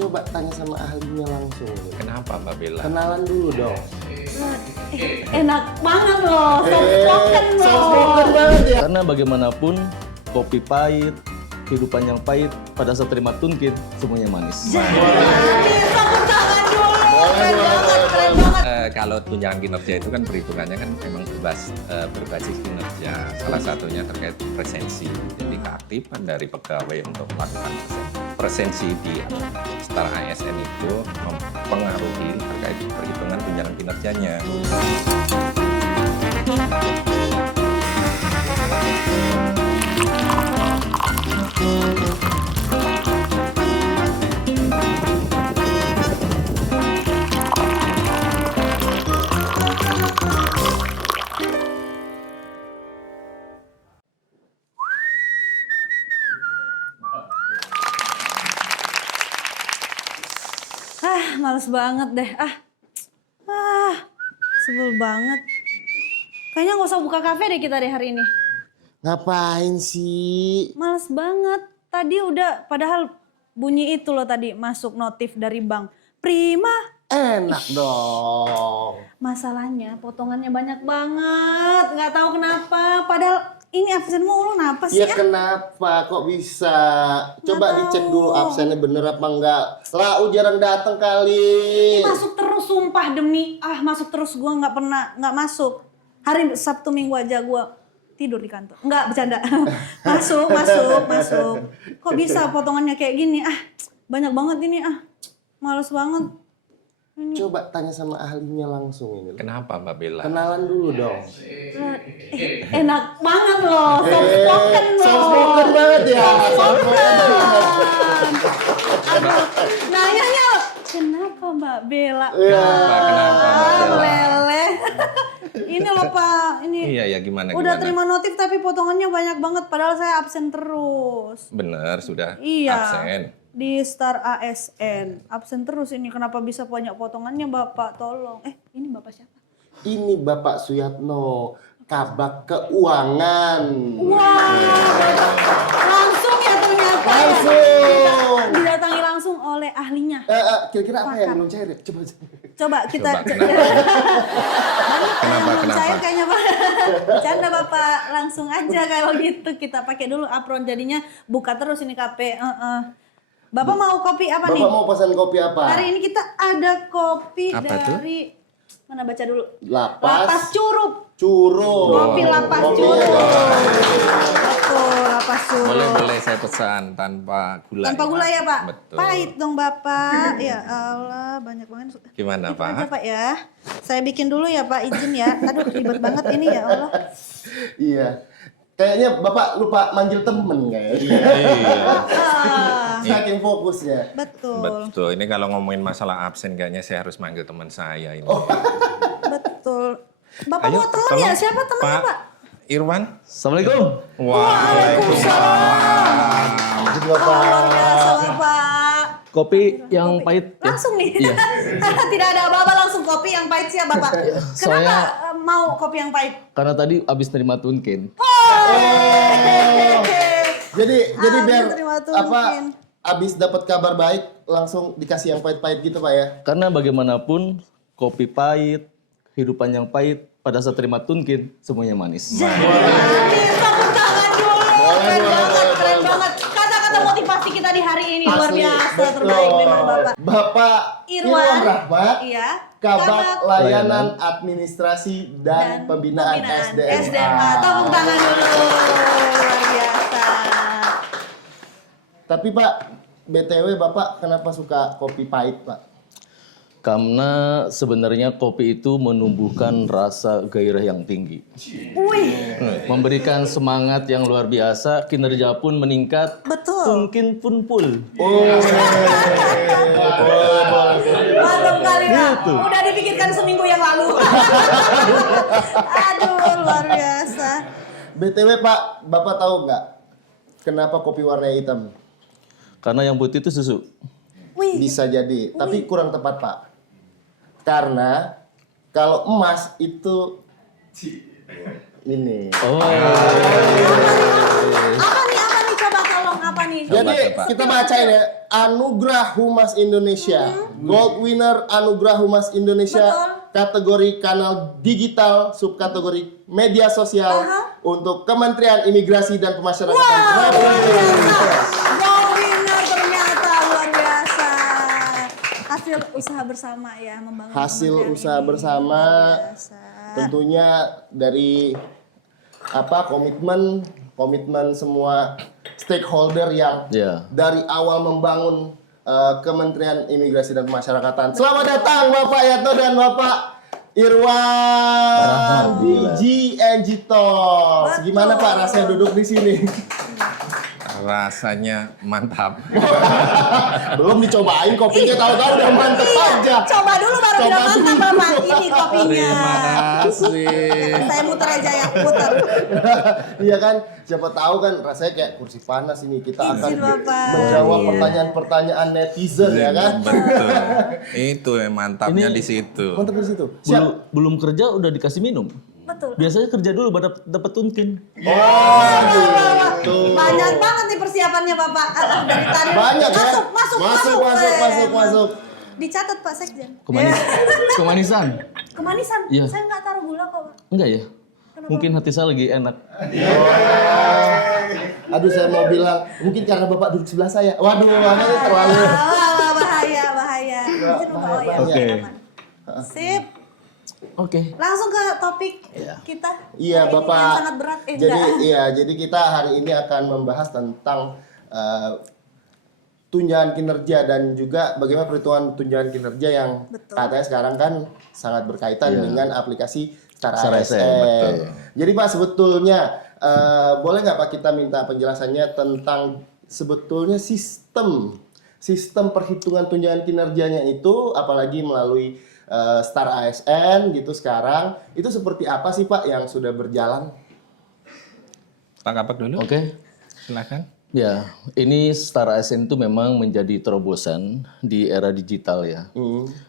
Coba tanya sama ahlinya langsung. Kenapa Mbak Bella? Kenalan dulu dong. Enak banget loh, soft spoken loh. Soft spoken banget ya. Karena bagaimanapun kopi pahit, kehidupan yang pahit, pada saat terima tungkin semuanya manis. Bisa tepuk tangan dulu. Keren banget, keren banget. Kalau tunjangan kinerja itu kan perhitungannya kan memang berbasis kinerja. Salah satunya terkait presensi. Jadi keaktifan dari pegawai untuk melakukan presensi di setara ASN itu mempengaruhi terkait perhitungan tunjangan kinerjanya. Males banget deh. Sebel banget. Kayaknya nggak usah buka kafe deh kita deh hari ini. Ngapain sih? Males banget. Tadi udah, padahal bunyi itu loh tadi masuk notif dari bank. Prima. Enak dong. Masalahnya potongannya banyak banget. Nggak tahu kenapa. Padahal ini absen mulu, kenapa sih? Ya kenapa kok bisa? Coba dicek dulu absennya bener apa enggak. Lau jarang datang kali. Masuk terus sumpah demi. Masuk terus gua nggak masuk. Hari Sabtu Minggu aja gua tidur di kantor. Enggak, bercanda. masuk. Kok bisa potongannya kayak gini? Banyak banget ini. Males banget. Coba tanya sama ahlinya langsung ini. Kenapa Mbak Bella? Kenalan dulu dong. Enak banget loh, soft spoken loh. Soft spoken banget ya. Soft spoken. Aduh, nanyanya kenapa Mbak Bella? Kenapa Mbak Bella? Lele. Ini loh Pak, ini. Iya gimana? Udah terima notif tapi potongannya banyak banget padahal saya absen terus. Bener sudah Iya. absen. Di Star ASN. Absen terus ini kenapa bisa banyak potongannya Bapak? Tolong. Ini Bapak siapa? Ini Bapak Suyatno, Kabak Keuangan. Wah, langsung ya ternyata. Langsung. Didatangi langsung oleh ahlinya. Kira-kira apa yang belum cair ya? Coba kita. Kenapa? Belum cair kayaknya Pak. Bercanda Bapak. Langsung aja kalau gitu. Kita pakai dulu apron jadinya buka terus ini KP. Bapak mau kopi apa nih? Bapak mau pesan kopi apa? Hari ini kita ada kopi Apa dari mana baca dulu? Lapas Curup. Curug. Kopi Lapas Curup. Betul, Lapas Curup. Boleh saya pesan tanpa gula. Tanpa gula ya Pak? Betul. Pahit dong Bapak. Ya Allah, banyak banget. Gimana Itu aja Pak? Pak ya. Saya bikin dulu ya Pak, izin ya. Aduh ribet banget ini ya Allah. Iya. Kayaknya Bapak lupa manggil temen kayaknya. Saking fokusnya. Betul. Ini kalau ngomongin masalah absen kayaknya saya harus manggil teman saya ini. Betul. Bapak Ayo, mau temen tolong, ya? Siapa temennya Pak? Irwan. Assalamualaikum. Waalaikumsalam. Jadi Bapak. Luar biasa Bapak. Kopi yang pahit. ya? Langsung nih. Iya. Tidak ada apa-apa, langsung kopi yang pahit siap Bapak. Kenapa Soalnya- mau kopi yang pahit? Karena tadi abis nerima tunkin. Jadi biar terima apa tunkin. abis dapat kabar baik langsung dikasih yang pahit-pahit gitu Pak ya? Karena bagaimanapun kopi pahit, kehidupan yang pahit, pada saat terima tunkin semuanya manis. Tepuk tangan dulu. Keren banget. Kata-kata motivasi kita di hari ini luar Asli, biasa, betul. terbaik memang Bapak. Bapak Irwan Rahmat, Iya. Kabak Layanan Administrasi dan Pembinaan SDMA. Tepuk tangan dulu. Luar biasa. Tapi Pak, BTW Bapak kenapa suka kopi pahit Pak? Karena sebenarnya kopi itu menumbuhkan rasa gairah yang tinggi. Wih, Memberikan semangat yang luar biasa, kinerja pun meningkat, betul. tungkin pun full. Mantap kali Pak. Udah dipikirkan seminggu yang lalu. Aduh, luar biasa. BTW Pak, Bapak tahu nggak kenapa kopi warna hitam? Karena yang putih itu susu. Wih, Bisa jadi, tapi kurang tepat Pak. Karena kalau emas itu ini. Oh. apa nih? Coba tolong apa nih? Jadi coba. kita bacain ya, Anugerah Humas Indonesia, Gold Winner Anugerah Humas Indonesia, kategori kanal digital, subkategori media sosial untuk Kementerian Imigrasi dan Pemasyarakatan Republik Indonesia. Wow, winner ternyata luar biasa. Hasil usaha bersama ya membangun. Hasil kementerian usaha ini. bersama, Luar biasa. tentunya dari komitmen semua stakeholder yang Ya. dari awal membangun Kementerian Imigrasi dan Pemasyarakatan. Selamat datang Bapak Yato dan Bapak Irwan di GNG Talks. Betul. Gimana Pak rasanya duduk di sini? Rasanya mantap. Belum dicobain kopinya, tahu-tahu udah mantep aja. Coba dulu baru Coba bilang mantap dulu. Bapak. Ini kopinya. Terima kasih. Saya muter aja ya, muter. Iya kan, siapa tahu kan rasanya kayak kursi panas ini, kita akan Izin, Bapak. menjawab Iya. pertanyaan-pertanyaan netizen ya kan. Betul. Itu yang mantapnya Ini- di situ. Mantap di situ. Siap. Belum kerja udah dikasih minum. Betul. Biasanya kerja dulu baru dapat tunkin. Oh, gitu. Banyak banget nih persiapannya Bapak. Dari tadi. Banyak ya. Masuk. Masuk. Dicatat Pak Sekjen. Kemanisan. Kemanisan. Iya. Saya nggak taruh gula kok Pak. Enggak ya? Mungkin hati saya lagi enak. Aduh, saya mau bilang mungkin karena Bapak duduk sebelah saya. Waduh, ini terlalu. Wah, bahaya. Izin Bapak, oh ya, Oke. aman. Sip. Oke. Langsung ke topik kita. Iya, Hari ini Bapak. yang sangat berat. Jadi kita hari ini akan membahas tentang tunjangan kinerja dan juga bagaimana perhitungan tunjangan kinerja yang Betul. katanya sekarang kan sangat berkaitan dengan aplikasi Setara Setara ASN. ASN, betul. Jadi Pak, sebetulnya boleh nggak Pak kita minta penjelasannya tentang sebetulnya sistem perhitungan tunjangan kinerjanya itu, apalagi melalui Setara ASN gitu sekarang, itu seperti apa sih Pak yang sudah berjalan? Pak Kapak dulu. Oke. Silakan. Ya, ini Setara ASN itu memang menjadi terobosan di era digital ya.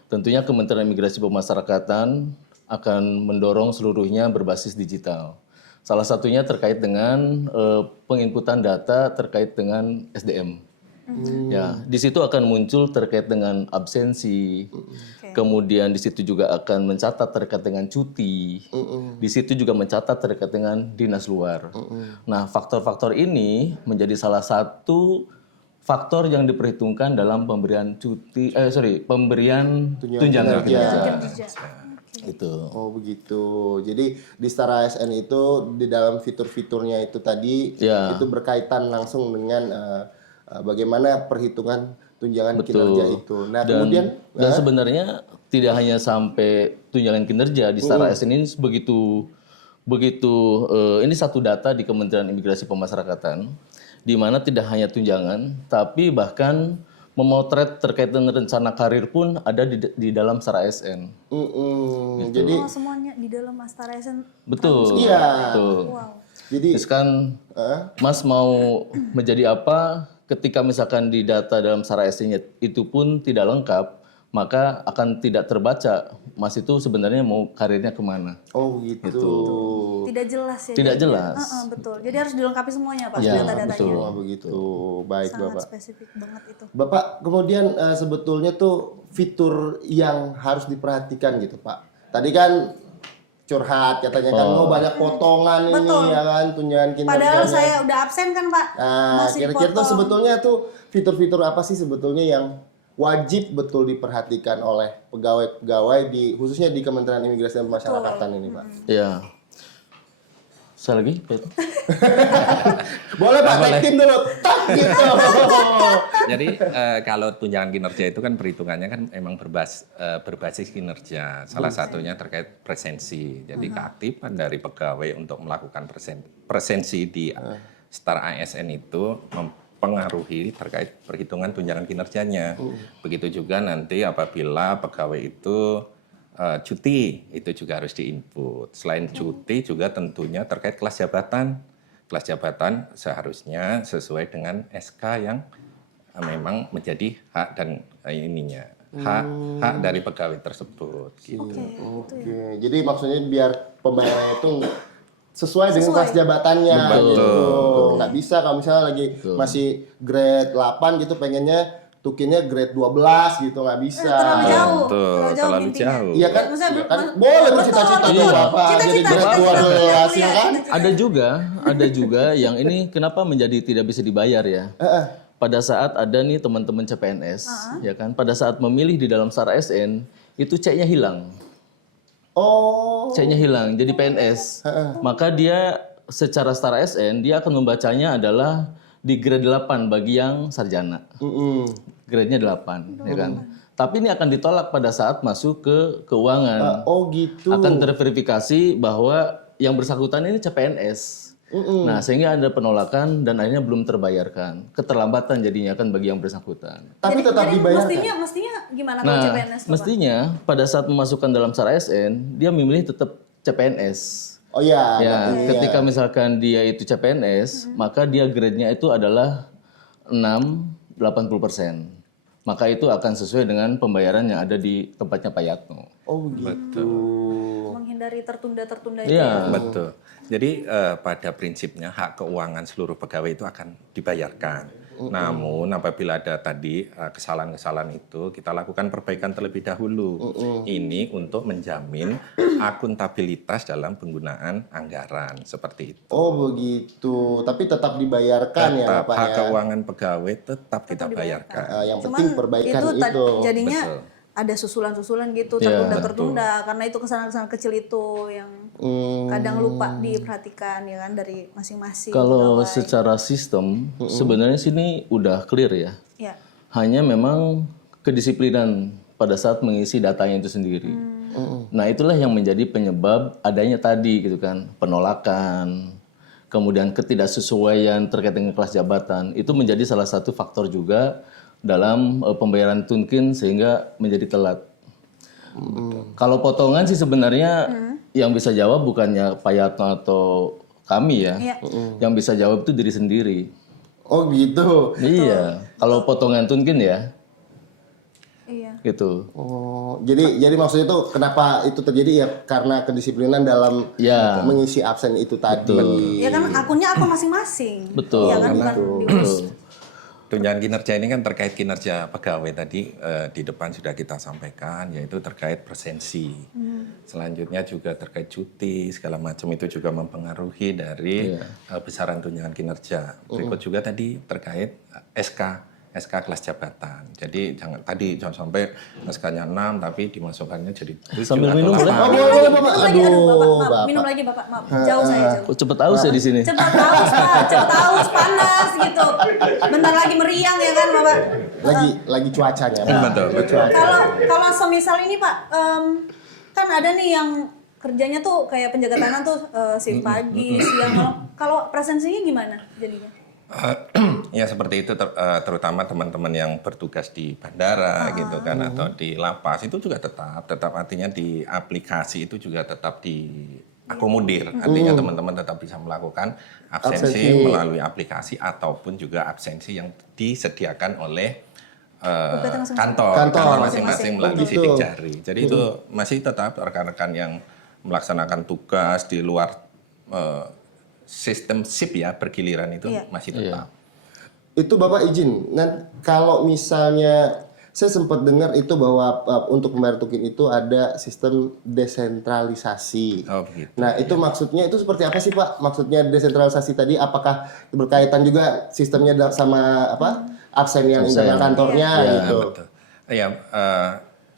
Tentunya Kementerian Imigrasi Pemasyarakatan akan mendorong seluruhnya berbasis digital. Salah satunya terkait dengan penginputan data terkait dengan SDM. Ya, di situ akan muncul terkait dengan absensi. Kemudian di situ juga akan mencatat terkait dengan cuti. Di situ juga mencatat terkait dengan dinas luar. Nah, faktor-faktor ini menjadi salah satu faktor yang diperhitungkan dalam pemberian pemberian tunjangan kinerja. Gitu. Oh begitu. Jadi di Setara ASN itu di dalam fitur-fiturnya itu tadi Ya. itu berkaitan langsung dengan bagaimana perhitungan tunjangan kinerja itu. Nah kemudian Dan sebenarnya tidak hanya sampai tunjangan kinerja di Setara ASN ini ini satu data di Kementerian Imigrasi Pemasyarakatan di mana tidak hanya tunjangan tapi bahkan memotret terkait dengan rencana karir pun ada di dalam Setara ASN. Jadi Oh, semuanya di dalam Astara ASN. Betul. Iya. Betul. Wow. jadi Misalkan Mas mau menjadi apa ketika misalkan di data dalam Setara ASN itu pun tidak lengkap, maka akan tidak terbaca Mas itu sebenarnya mau karirnya kemana. oh gitu. Tidak jelas ya. Tidak jadi. jelas. Betul. Jadi harus dilengkapi semuanya Pak Ya, data-datanya. betul. Oh begitu. Baik Sangat Bapak. spesifik banget itu. Bapak kemudian sebetulnya tuh fitur yang harus diperhatikan gitu Pak. Tadi kan curhat katanya kan banyak potongan ini ya kan tunjangan kinerjanya. Padahal saya udah absen kan Pak. Nah, Masih kira-kira tuh potong. sebetulnya tuh fitur-fitur apa sih sebetulnya yang wajib betul diperhatikan oleh pegawai-pegawai khususnya di Kementerian Imigrasi dan Pemasyarakatan ini, Pak? Ya. Saya lagi, Pak. Boleh Pak, tag team dulu. Tak gitu. Jadi kalau tunjangan kinerja itu kan perhitungannya kan emang berbasis kinerja. Salah satunya terkait presensi. Jadi keaktifan dari pegawai untuk melakukan presensi di Setara ASN itu mempengaruhi terkait perhitungan tunjangan kinerjanya. Begitu juga nanti apabila pegawai itu cuti, itu juga harus diinput. Selain cuti juga tentunya terkait kelas jabatan. Kelas jabatan seharusnya sesuai dengan SK yang memang menjadi hak dan ininya. Hak dari pegawai tersebut. Gitu. Oke. Jadi maksudnya biar pembayarannya itu sesuai dengan kelas jabatannya Betul. gitu. Nggak bisa kalau misalnya lagi masih grade 8 gitu pengennya tukinnya grade 12 gitu, nggak bisa. Terlalu jauh. Betul, terlalu mimpinya. jauh. Iya kan? Maksudnya Iya kan? betul. Boleh bercita-cita Betul, tuh betul. Bapak jadi Cita-cita, grade cita-cita. 12 ya kan? Ada juga yang ini kenapa menjadi tidak bisa dibayar ya? Pada saat ada nih teman-teman CPNS, ya kan? Pada saat memilih di dalam Setara SN, itu C-nya hilang. Oh. C-nya hilang, jadi PNS. Maka dia secara Setara SN, dia akan membacanya adalah di grade 8 bagi yang sarjana. Grade-nya 8, ya kan? Tapi ini akan ditolak pada saat masuk ke keuangan. Oh gitu. Akan terverifikasi bahwa yang bersangkutan ini CPNS. Nah, sehingga ada penolakan dan akhirnya belum terbayarkan. Keterlambatan jadinya kan bagi yang bersangkutan. Tapi tetap dibayarkan. Mestinya gimana kalau Nah, CPNS? Bapak? mestinya pada saat memasukkan dalam Setara SN, dia memilih tetap CPNS. Oh iya. Ya, berarti ketika misalkan dia itu CPNS, maka dia grade-nya itu adalah 80%. Maka itu akan sesuai dengan pembayaran yang ada di tempatnya Pak Yatno. Oh gitu. Menghindari tertunda-tertunda itu. Iya. Betul. Jadi pada prinsipnya hak keuangan seluruh pegawai itu akan dibayarkan. Namun apabila ada tadi kesalahan-kesalahan itu, kita lakukan perbaikan terlebih dahulu. Ini untuk menjamin akuntabilitas dalam penggunaan anggaran seperti itu. Oh begitu. Tapi tetap dibayarkan ya Tetap Pak hak ya. keuangan pegawai tetap kita bayarkan. Yang Cuman penting perbaikan itu itu. jadinya Betul. ada susulan-susulan gitu Iya, tertunda-tertunda karena itu kesalahan-kesalahan kecil itu yang kadang lupa diperhatikan ya kan dari masing-masing. Kalau secara sistem, sebenarnya sini udah clear ya. Ya. Hanya memang kedisiplinan pada saat mengisi datanya itu sendiri. Nah, itulah yang menjadi penyebab adanya tadi gitu kan, penolakan, kemudian ketidaksesuaian terkait dengan kelas jabatan. Itu menjadi salah satu faktor juga dalam pembayaran tunkin sehingga menjadi telat. Kalau potongan sih sebenarnya yang bisa jawab bukannya Pak Yatno atau kami ya. Iya. Yang bisa jawab itu diri sendiri. Oh gitu. Iya. Kalau potongan tunkin ya, Iya. gitu. Oh, jadi maksudnya itu kenapa itu terjadi ya karena kedisiplinan dalam Ya. mengisi absen itu tadi. Ya kan akunnya akun masing-masing. Betul. Iya kan bukan diurus. Tunjangan kinerja ini kan terkait kinerja pegawai tadi di depan sudah kita sampaikan, yaitu terkait presensi. Selanjutnya juga terkait cuti segala macam itu juga mempengaruhi dari besaran tunjangan kinerja. Berikut juga tadi terkait SK kelas jabatan. Jadi jangan sampai SK-nya 6 tapi dimasukkannya jadi 7 Sambil atau minum boleh? 8. Oh, boleh Bapak. Minum lagi, aduh, Bapak, maaf. Bapak. Minum lagi Bapak, maaf. Jauh saya jauh. Kok cepet aus ya di sini? Cepat haus Pak, cepat haus panas gitu. Bentar lagi meriang ya kan Bapak. Lagi cuacanya. Pak. Betul, betul. Kalau semisal ini Pak, kan ada nih yang kerjanya tuh kayak penjaga tanah tuh shift pagi, siang, malam. Kalau presensinya gimana jadinya? Ya seperti itu terutama teman-teman yang bertugas di bandara gitu kan atau di lapas itu juga tetap artinya di aplikasi itu juga tetap diakomodir. Artinya teman-teman tetap bisa melakukan absensi melalui aplikasi ataupun juga absensi yang disediakan oleh kantor masing-masing melalui Gitu. sidik jari. Jadi itu masih tetap rekan-rekan yang melaksanakan tugas di luar sistem SIP ya bergiliran itu masih tetap. Itu Bapak izin, kalau misalnya saya sempat dengar itu bahwa untuk pembayaran tukin itu ada sistem desentralisasi. Oh begitu. Nah itu maksudnya itu seperti apa sih Pak? Maksudnya desentralisasi tadi apakah berkaitan juga sistemnya sama absen yang internal kantornya gitu? Betul. Ya,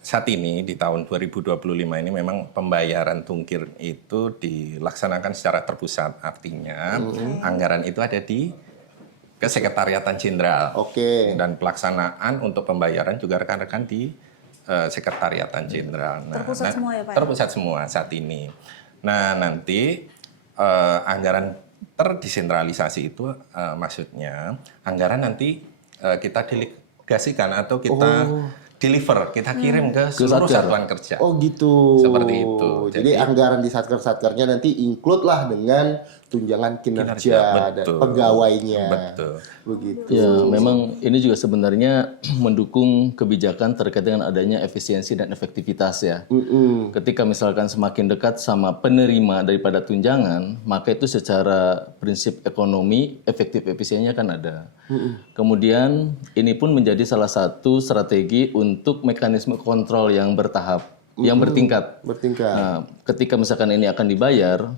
saat ini di tahun 2025 ini memang pembayaran tungkir itu dilaksanakan secara terpusat. Artinya anggaran itu ada di Kesekretariatan Jenderal. Oke. Dan pelaksanaan untuk pembayaran juga rekan-rekan di Sekretariatan Jenderal. Terpusat semua ya, Pak? Terpusat semua saat ini. Nah, nanti anggaran terdesentralisasi itu maksudnya anggaran nanti kita delegasikan atau kita deliver, kita kirim ke seluruh satuan kerja. Oh gitu. Seperti itu. Jadi anggaran di satker-satkernya nanti include lah dengan tunjangan kinerja, Kinerja, dan betul. pegawainya. Betul. Begitu. Ya, memang ini juga sebenarnya mendukung kebijakan terkait dengan adanya efisiensi dan efektivitas ya. Ketika misalkan semakin dekat sama penerima daripada tunjangan, maka itu secara prinsip ekonomi efektif efisiennya kan ada. Kemudian ini pun menjadi salah satu strategi untuk mekanisme kontrol yang bertahap, yang bertingkat. Bertingkat. Nah, ketika misalkan ini akan dibayar,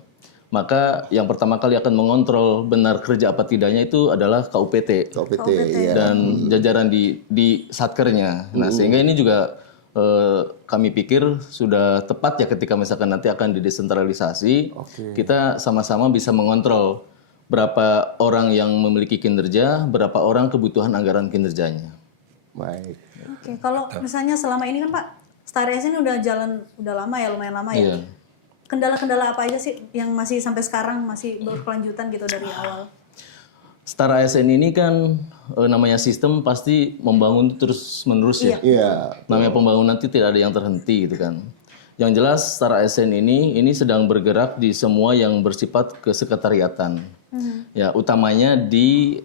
maka yang pertama kali akan mengontrol benar kerja apa tidaknya itu adalah KUPT KUPT, ya. dan jajaran di satkernya. Nah, sehingga ini juga kami pikir sudah tepat ya ketika misalkan nanti akan didesentralisasi, kita sama-sama bisa mengontrol berapa orang yang memiliki kinerja, berapa orang kebutuhan anggaran kinerjanya. Baik. Oke, kalau misalnya selama ini kan Pak, Star SN udah jalan udah lama ya, lumayan lama ya. Iya. Kendala-kendala apa aja sih yang masih sampai sekarang masih berkelanjutan gitu dari awal? Star ASN ini kan namanya sistem pasti membangun terus menerus ya. Iya. Namanya pembangunan itu tidak ada yang terhenti gitu kan. Yang jelas Star ASN ini sedang bergerak di semua yang bersifat kesekretariatan. Ya, utamanya di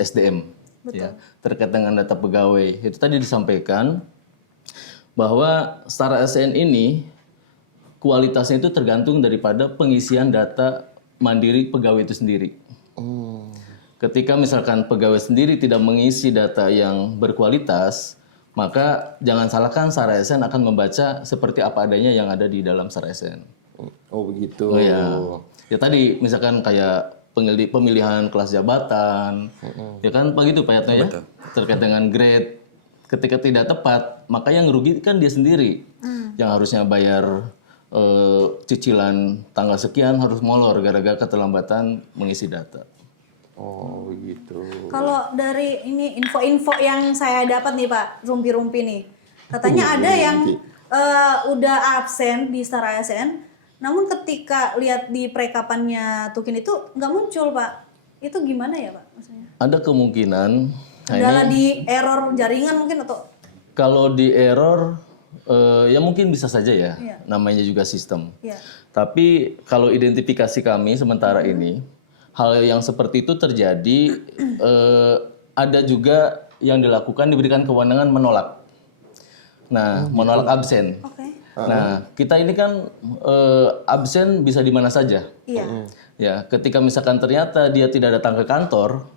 SDM. Ya, terkait dengan data pegawai. Itu tadi disampaikan bahwa Star ASN ini kualitasnya itu tergantung daripada pengisian data mandiri pegawai itu sendiri. Ketika misalkan pegawai sendiri tidak mengisi data yang berkualitas, maka jangan salahkan Star ASN akan membaca seperti apa adanya yang ada di dalam Star ASN. Oh begitu. Oh ya. Ya tadi misalkan kayak pemilihan kelas jabatan, ya kan begitu Pak Yatno ya. Terkait dengan grade, ketika tidak tepat, maka yang rugi kan dia sendiri. Yang harusnya bayar cicilan tanggal sekian harus molor gara-gara keterlambatan mengisi data. Oh begitu. Kalau dari ini info-info yang saya dapat nih Pak, rumpi-rumpi nih. Katanya ada yang udah absen di Star ASN, namun ketika lihat di perekapannya Tukin itu nggak muncul Pak. Itu gimana ya Pak maksudnya? Ada kemungkinan. Kendala di error jaringan mungkin atau? Kalau di error, ya mungkin bisa saja ya. Iya. Namanya juga sistem. Iya. Tapi kalau identifikasi kami sementara ini, hal yang seperti itu terjadi, ada juga yang dilakukan diberikan kewenangan menolak. Nah, menolak absen. Oke. Nah, kita ini kan absen bisa di mana saja. Iya. Ya, ketika misalkan ternyata dia tidak datang ke kantor,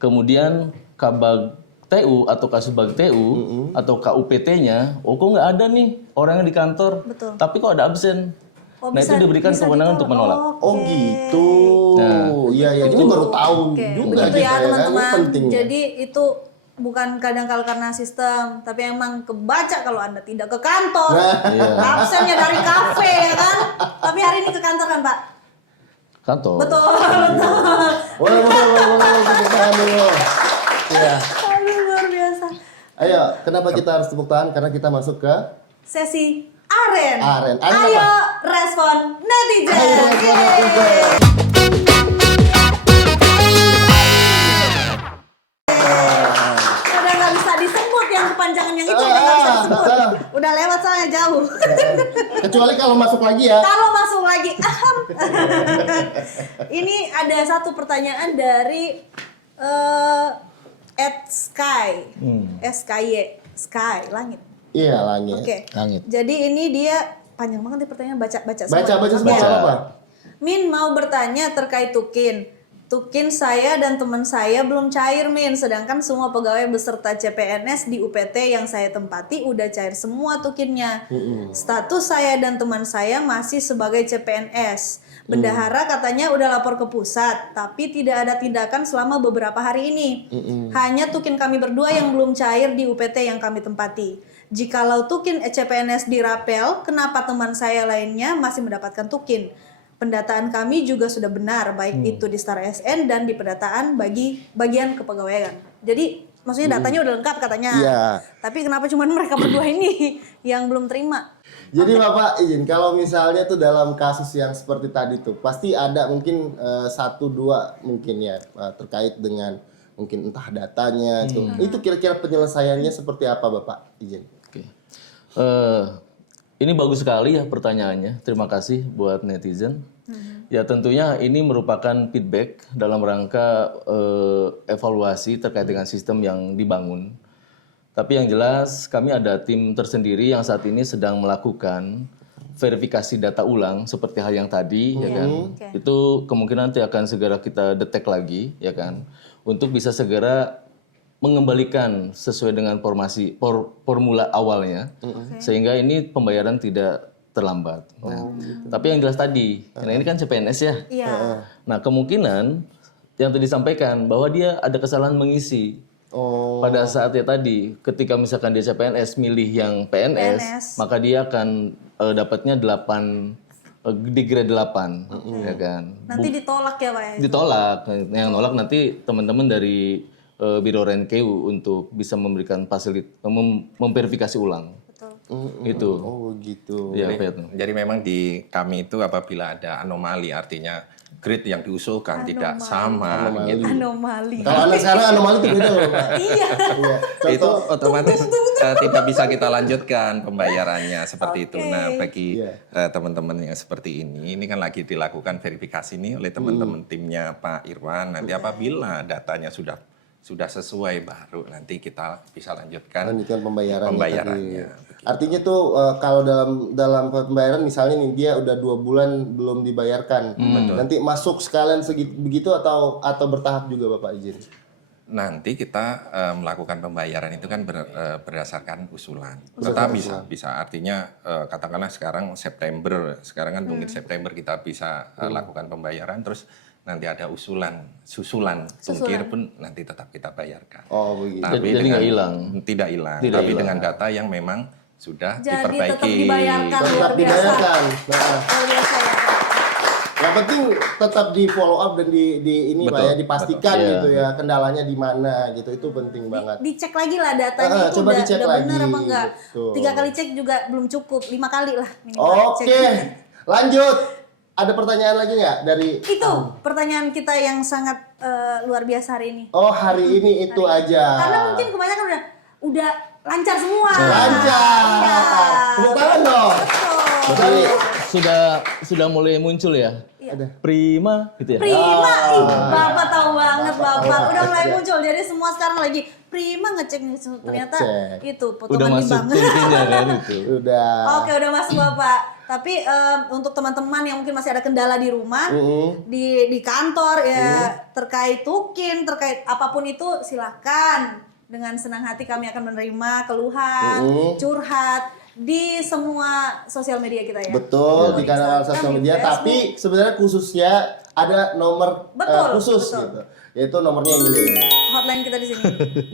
kemudian Kabag TU atau Kasubag TU atau KUPT-nya, oh kok nggak ada nih orangnya di kantor, Betul. tapi kok ada absen. Oh, Nah, itu diberikan kewenangan untuk menolak. Oh gitu. Iya ya, ini baru tahu Oke, juga begitu kita ya ya, kan? Ini teman-teman. penting ya. Jadi itu bukan kadang-kala karena sistem, tapi emang kebaca kalau Anda tidak ke kantor. Absennya dari kafe ya kan. Tapi hari ini ke kantor kan Pak? Kantor. Betul, betul. Boleh, tepuk tangan dulu. Iya. Aduh, luar biasa. Ayo, kenapa kita harus tepuk tangan? Karena kita masuk ke Sesi Aren. Aren. Aren Ayo apa? respon netizen. Ayo, respon Yeay. netizen. Udah nggak bisa disebut yang kepanjangan yang itu udah nggak bisa disebut. betul. Udah lewat soalnya jauh. Kecuali kalau masuk lagi ya. Kalau masuk lagi, ini ada satu pertanyaan dari @sky, SKY, sky langit. Iya, langit. Oke. Langit. Jadi ini dia panjang banget nih pertanyaan, baca Baca semua Oke. apa? Min mau bertanya terkait Tukin. Tukin saya dan teman saya belum cair Min, sedangkan semua pegawai beserta CPNS di UPT yang saya tempati udah cair semua Tukinnya. Status saya dan teman saya masih sebagai CPNS. Bendahara katanya udah lapor ke pusat, tapi tidak ada tindakan selama beberapa hari ini. Hanya Tukin kami berdua yang belum cair di UPT yang kami tempati. Jikalau Tukin CPNS dirapel, kenapa teman saya lainnya masih mendapatkan Tukin? Pendataan kami juga sudah benar, baik itu di Star SN dan di pendataan bagi bagian kepegawaian. Jadi maksudnya datanya udah lengkap katanya. Iya. Tapi kenapa cuma mereka berdua ini yang belum terima? Jadi Bapak izin, kalau misalnya tuh dalam kasus yang seperti tadi tuh, pasti ada mungkin 1-2 mungkin ya terkait dengan mungkin entah datanya itu kira-kira penyelesaiannya seperti apa Bapak izin? Oke. Ini bagus sekali ya pertanyaannya. Terima kasih buat netizen. Ya tentunya ini merupakan feedback dalam rangka evaluasi terkait dengan sistem yang dibangun. Tapi yang jelas kami ada tim tersendiri yang saat ini sedang melakukan verifikasi data ulang seperti hal yang tadi, ya kan. Itu kemungkinan nanti akan segera kita detek lagi, ya kan, untuk bisa segera mengembalikan sesuai dengan formula awalnya, sehingga ini pembayaran tidak terlambat. Nah, tapi yang jelas tadi, karena ini kan CPNS ya. Iya. Nah, kemungkinan yang tadi disampaikan bahwa dia ada kesalahan mengisi. Oh. Pada saat ya tadi, ketika misalkan dia CPNS milih yang PNS, maka dia akan dapatnya 8 di grade 8, ya kan. Nanti ditolak ya Pak ya? Ditolak. Yang nolak nanti teman-teman dari Biro Renkeu untuk bisa memberikan memverifikasi ulang. Betul. Itu. Oh gitu. Ya, Pak. Jadi memang di kami itu apabila ada anomali, artinya grade yang diusulkan tidak sama gitu. Anomali. Kalau anak sekarang anomali itu beda loh, Pak. Iya. Iya. Itu otomatis tidak bisa kita lanjutkan pembayarannya seperti itu. Nah, bagi teman-teman yang seperti ini kan lagi dilakukan verifikasi ini oleh teman-teman timnya Pak Irwan. Nanti apabila datanya sudah sesuai, baru nanti kita bisa lanjutkan pembayarannya. Artinya tuh kalau dalam pembayaran misalnya nih dia udah 2 bulan belum dibayarkan, nanti masuk sekalian begitu atau bertahap juga Bapak izin? Nanti kita melakukan pembayaran itu kan berdasarkan usulan. Tetap bisa artinya katakanlah sekarang kan mungkin September kita bisa lakukan pembayaran, terus nanti ada susulan tungkir pun nanti tetap kita bayarkan. Oh begitu. Tapi jadi nggak hilang. Tidak hilang. Tapi dengan data yang memang sudah diperbaiki. Tetap dibayarkan. Tetap dibayarkan. Nah. Luar biasa ya Pak. Yang penting tetap di follow up dan di ini Pak ya, dipastikan gitu ya kendalanya di mana gitu, itu penting banget. Dicek lagi lah datanya itu coba udah dicek benar lagi, apa enggak. betul. 3 kali cek juga belum cukup, 5 kali lah minimal Oke, cek. lanjut. Ada pertanyaan lagi nggak dari? Itu pertanyaan kita yang sangat luar biasa hari ini. Oh hari ini itu aja. Karena mungkin kebanyakan udah lancar semua. Lancar. Iya. Tepuk tangan dong. Betul. Jadi sudah mulai muncul ya. Ada. Prima gitu ya. Prima, ih, Bapak tahu banget Bapak. Udah mulai muncul. Jadi semua sekarang lagi Prima ngecek ternyata Ngecek. itu Udah potongan masuk banget. tunkinnya kan itu. Udah. Oke, udah masuk Bapak. Tapi untuk teman-teman yang mungkin masih ada kendala di rumah, di kantor ya terkait tukin, terkait apapun itu silahkan. Dengan senang hati kami akan menerima keluhan, curhat di semua sosial media kita ya. Betul, di kanal sosial media, tapi sebenarnya khususnya ada nomor khusus betul. gitu. Yaitu nomornya ini. Hotline kita di sini.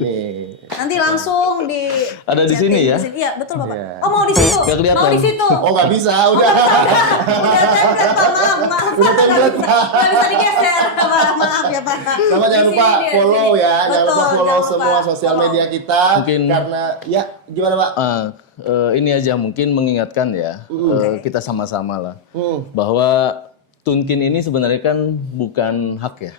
Nih. Nanti langsung di Ada di sini ya? Iya, betul Bapak. Iya. Oh, mau di situ. Nggak kelihatan. Mau di situ. Oh nggak bisa, udah. Udah template Pak, maaf. Udah template, Pak. Nggak bisa digeser, Pak. Maaf ya Pak. Sama jangan Di lupa sini dia, di follow sini. ya, jangan lupa Betul, follow jangan semua lupa sosial follow. media kita. Mungkin- Karena ya gimana Pak? Ini aja mungkin mengingatkan ya, kita sama-sama lah bahwa Tunkin ini sebenarnya kan bukan hak ya,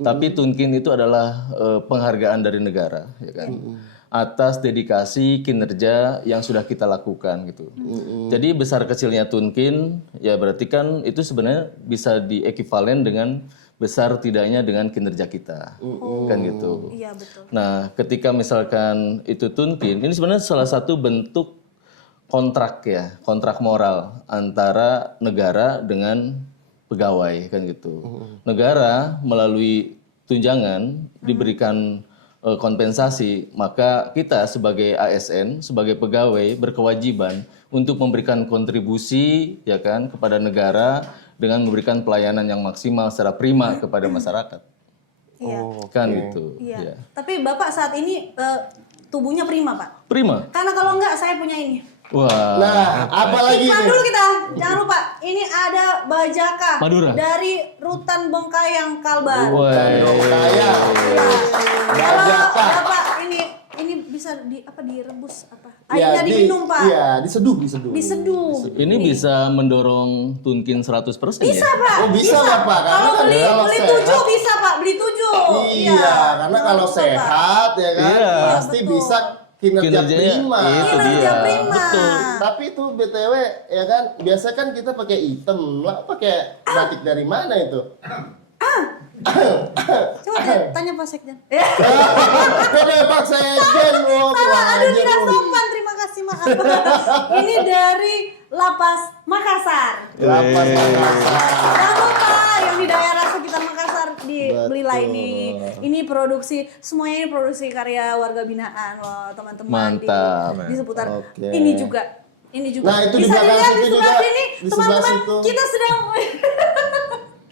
tapi Tunkin itu adalah penghargaan dari negara, ya kan, atas dedikasi kinerja yang sudah kita lakukan gitu. Jadi besar kecilnya Tunkin ya berarti kan itu sebenarnya bisa diekivalen dengan besar tidaknya dengan kinerja kita, kan gitu. Iya, betul. Nah, ketika misalkan itu Tunkin, ini sebenarnya salah satu bentuk kontrak ya, kontrak moral antara negara dengan pegawai kan gitu. Negara melalui tunjangan diberikan kompensasi, maka kita sebagai ASN, sebagai pegawai berkewajiban untuk memberikan kontribusi ya kan kepada negara dengan memberikan pelayanan yang maksimal secara prima kepada masyarakat. Iya. Kan gitu. Iya. Ya. Tapi Bapak saat ini tubuhnya prima, Pak. Prima. Karena kalau enggak saya punya ini. Wah. Nah, apa lagi Iklan nih? dulu kita. Jangan lupa, ini ada bajaka Madura. dari Rutan Bongkayang Kalbar. Dong kaya. Kalau Bajaka. Bapak ini bisa direbus apa? Ya, Airnya diminum, Pak. Iya, diseduh. Diseduh. Ini bisa mendorong Tunkin 100% ya? Bisa, Pak. Oh, bisa, Bapak. Karena Kalau kan beli kalau beli sehat- 7 bisa, Pak. Beli 7. Iya, karena kalau Jangan lupa, Pak. sehat ya kan Iya. pasti Betul. bisa kinerja Kinerjanya, prima. itu Kinerja dia. prima. Betul. Tapi itu BTW ya kan, biasa kan kita pakai item, lah pakai batik dari mana itu? Coba tanya Pak Sekjen. Udah Pak Sekjen, Salah, kurang aduh ajar tidak lu. sopan. Terima kasih, maaf. Ini dari Lapas Makassar. Lapas Makassar. Jangan lupa yang di daerah sekitar Makassar dibelilah Betul. ini. Ini produksi, semuanya ini produksi karya warga binaan loh teman-teman Mantap. di seputar Oke. ini juga. Ini juga. Nah, itu di bisa belakang dilihat di situ sebelah juga. sini, Di sebelah teman-teman. situ. Kita sedang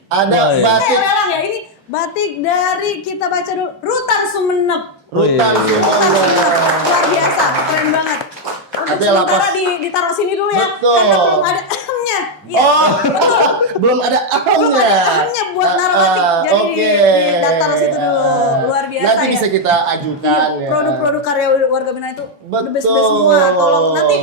Ada Oh, iya. batik lelang ya. Ini batik dari kita baca dulu Rutan Sumenep. Rutan Oh, iya. Rutan Sumenep. Sumenep. Luar biasa, keren banget. Untuk Artinya sementara lapas. ditaruh sini dulu ya. Betul. Karena belum ada ahamnya. Iya. Oh, belum ada Belum ahamnya. ada ahamnya buat naruh batik. Jadi Oke. di datar situ dulu. Luar biasa Nanti ya. bisa kita ajukan Iya, ya. produk-produk karya warga binaan itu the best Betul. semua. Tolong nanti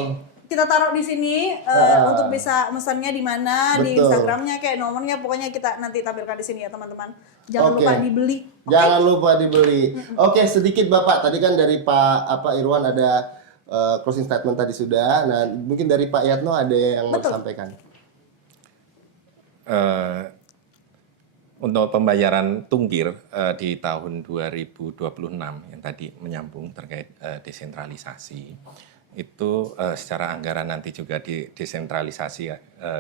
kita taruh di sini untuk bisa mesennya di mana, di Betul. Instagramnya kayak nomornya, pokoknya kita nanti tampilkan di sini ya teman-teman. Jangan Oke. lupa dibeli. Oke? Jangan lupa dibeli. Oke, sedikit Bapak. Tadi kan dari Pak Irwan ada closing statement tadi sudah. Nah, mungkin dari Pak Yatno ada yang mau Betul. disampaikan. Untuk pembayaran tungkir di tahun 2026 yang tadi menyambung terkait desentralisasi, itu secara anggaran nanti juga didesentralisasi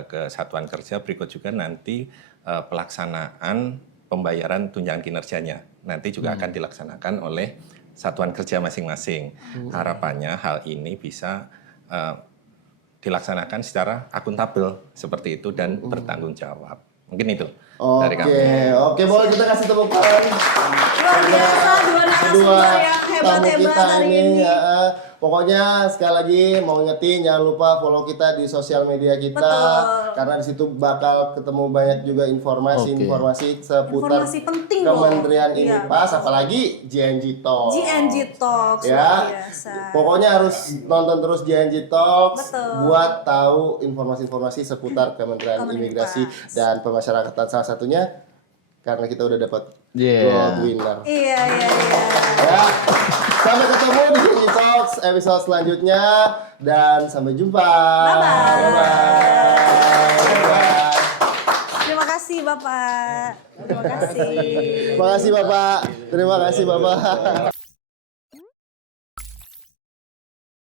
ke satuan kerja, berikut juga nanti pelaksanaan pembayaran tunjangan kinerjanya nanti juga akan dilaksanakan oleh satuan kerja masing-masing. Harapannya hal ini bisa dilaksanakan secara akuntabel seperti itu dan bertanggung jawab. Mungkin itu dari kami. Oke, boleh kita kasih tepuk tangan. Luar biasa dua narasumber yang tamu hebat-hebat kita hari ini. ya. Pokoknya sekali lagi mau ingetin jangan lupa follow kita di sosial media kita. Betul. Karena di situ bakal ketemu banyak juga informasi seputar Informasi penting loh. Kementerian ini Iya. pas, apalagi GNG Talks. GNG Talks Ya, luar biasa. pokoknya harus nonton terus GNG Talks Betul. buat tahu informasi-informasi seputar Kementerian Imigrasi Kemenpas. dan Pemasyarakatan, salah satunya karena kita udah dapat Yeah. gold winner. Iya. Ya, sampai ketemu di GNG Talks episode selanjutnya dan sampai jumpa. Bye-bye. Bye-bye. Terima kasih Bapak. Terima kasih. Terima kasih Bapak. Terima kasih Bapak.